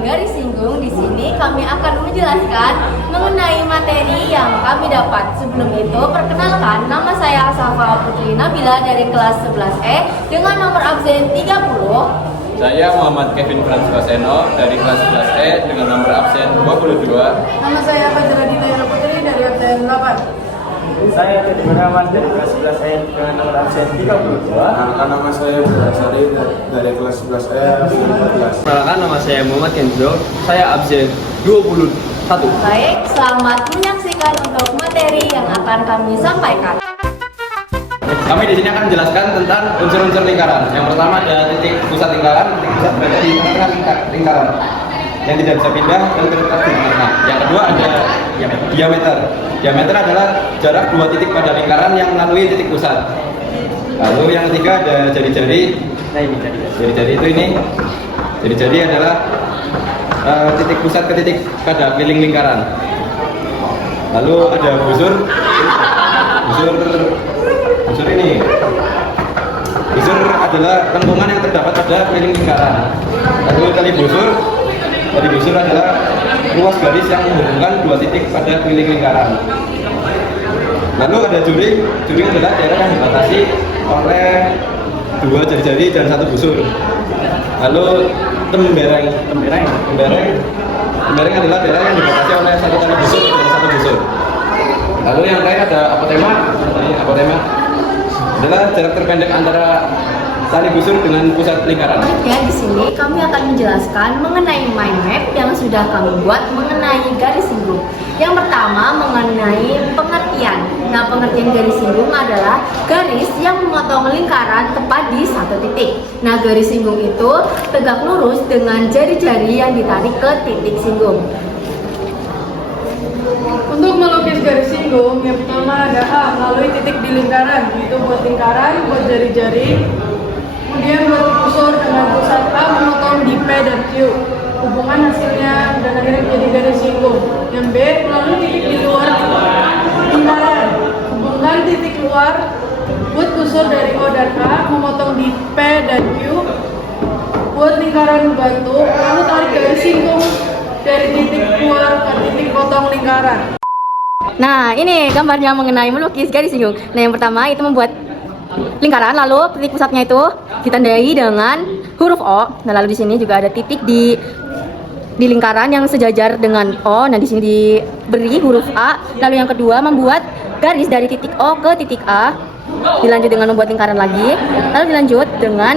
garis singgung, di sini kami akan menjelaskan mengenai materi yang kami dapat. Sebelum itu, perkenalkan, nama saya Safa Putri Nabila dari kelas 11E dengan nomor absen 30. Saya Muhammad Kevin Francisco Seno dari kelas 11E dengan nomor absen 22. Nama saya Fajra Dita Putri dari absen 8. Saya Teddy Gunawan dari kelas 11E dengan nomor absen 32. Nama saya Sari dari kelas 11E absen 14. Perkenalkan, nama saya Muhammad Kenzo, saya absen 21. Baik, selamat menyaksikan untuk materi yang akan kami sampaikan. Kami di sini akan menjelaskan tentang unsur-unsur lingkaran. Yang pertama ada titik pusat lingkaran, titik pusat berada di tengah lingkaran yang tidak bisa pindah dan terletak di tengah. Yang kedua ada diameter. Diameter adalah jarak dua titik pada lingkaran yang melalui titik pusat. Lalu yang ketiga ada jari-jari. Nah ini Jari-jari itu ini. Jari-jari adalah titik pusat ke titik pada keliling lingkaran. Lalu ada busur ini. Busur adalah lengkungan yang terdapat pada keliling lingkaran. Lalu tali busur adalah ruas garis yang menghubungkan dua titik pada keliling lingkaran. Lalu ada juring. Juring adalah daerah yang dibatasi oleh dua jari-jari dan satu busur. Lalu tembereng adalah daerah yang dibatasi oleh satu tali busur dan satu busur. Lalu yang terakhir ada apotema. Apotema adalah jarak terpendek antara tali busur dengan pusat lingkaran. Selanjutnya di sini kami akan menjelaskan mengenai mind map yang sudah kami buat mengenai garis singgung. Yang pertama mengenai pengertian. Nah, pengertian garis singgung adalah garis yang memotong lingkaran tepat di satu titik. Nah, garis singgung itu tegak lurus dengan jari-jari yang ditarik ke titik singgung. Untuk melukis garis singgung, yang pertama ada A, melalui titik di lingkaran, itu buat lingkaran, buat jari-jari. Kemudian buat busur dengan pusat A memotong di P dan Q. Hubungan hasilnya dan akhirnya menjadi garis singgung. Yang B, melalui titik di luar lingkaran. Hubungkan titik luar, buat busur dari O dan A memotong di P dan Q. Buat lingkaran batu, lalu tarik garis singgung dari titik keluar ke titik potong lingkaran. Nah, ini gambarnya mengenai melukis garis singgung. Nah, yang pertama itu membuat lingkaran, lalu titik pusatnya itu ditandai dengan huruf O. Nah, lalu di sini juga ada titik di lingkaran yang sejajar dengan O. Nah, di sini diberi huruf A. Lalu yang kedua membuat garis dari titik O ke titik A. Dilanjut dengan membuat lingkaran lagi. Lalu dilanjut dengan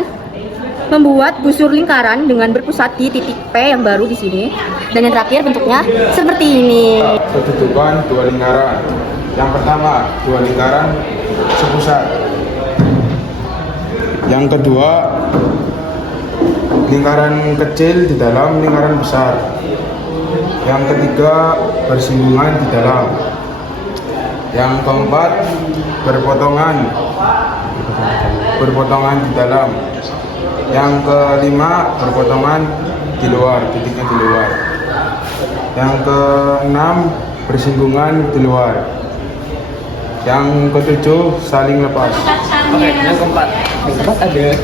membuat busur lingkaran dengan berpusat di titik P yang baru di sini. Dan yang terakhir bentuknya seperti ini. Kedudukan dua lingkaran. Yang pertama, dua lingkaran sepusat. Yang kedua, lingkaran kecil di dalam lingkaran besar. Yang ketiga, bersinggungan di dalam. Yang keempat, berpotongan di dalam. Yang kelima, berpotongan di luar, titiknya di luar. Yang keenam, bersinggungan di luar. Yang ketujuh, saling lepas. Oke, yang keempat ada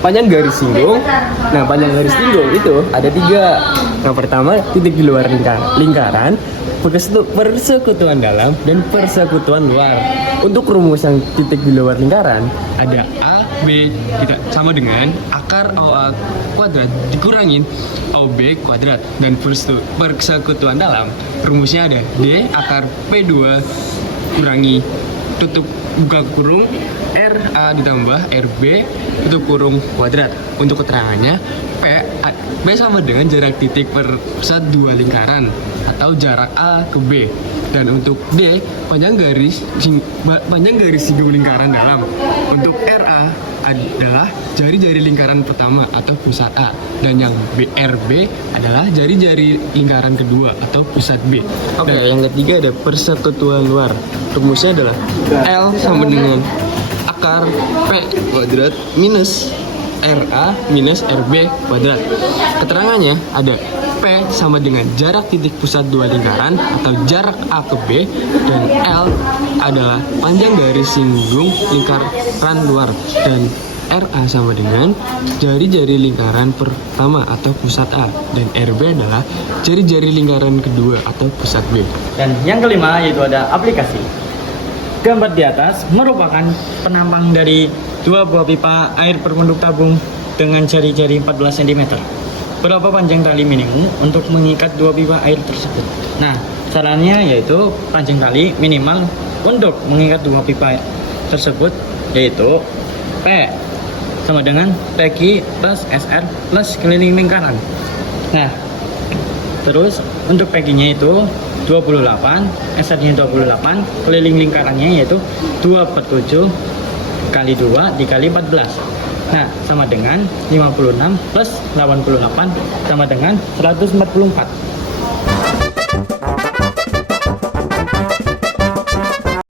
panjang garis singgung. Nah, panjang garis singgung itu ada 3. Yang pertama, titik di luar lingkaran, persekutuan dalam, dan persekutuan luar. Untuk rumus yang titik di luar lingkaran ada A, B kita sama dengan akar OA kuadrat dikurangin OB kuadrat, dan persekutuan dalam rumusnya ada D akar P2 kurangi tutup buka kurung RA ditambah RB tutup kurung kuadrat. Untuk keterangannya P sama dengan jarak titik per pusat dua lingkaran atau jarak A ke B. Dan untuk D panjang garis singgung lingkaran dalam. Untuk RA adalah jari-jari lingkaran pertama atau pusat A, dan yang RB adalah jari-jari lingkaran kedua atau pusat B. Oke, yang ketiga ada persekutuan luar. Rumusnya adalah L sama dengan akar P kuadrat minus RA minus RB kuadrat. Keterangannya ada P sama dengan jarak titik pusat dua lingkaran atau jarak A ke B, dan L adalah panjang garis singgung lingkaran luar, dan RA sama dengan jari-jari lingkaran pertama atau pusat A, dan RB adalah jari-jari lingkaran kedua atau pusat B. Dan yang kelima yaitu ada aplikasi. Gambar di atas merupakan penampang dari dua buah pipa air berbentuk tabung dengan jari-jari 14 cm. Berapa panjang tali minimum untuk mengikat dua pipa air tersebut? Nah, caranya yaitu panjang tali minimal untuk mengikat dua pipa air tersebut yaitu P sama dengan PQ plus SR plus keliling lingkaran. Nah, terus untuk PQ-nya itu 28, SR-nya 28, keliling lingkarannya yaitu 2/7 kali 2 dikali 14. Nah, sama dengan 56 plus 88 sama dengan 144.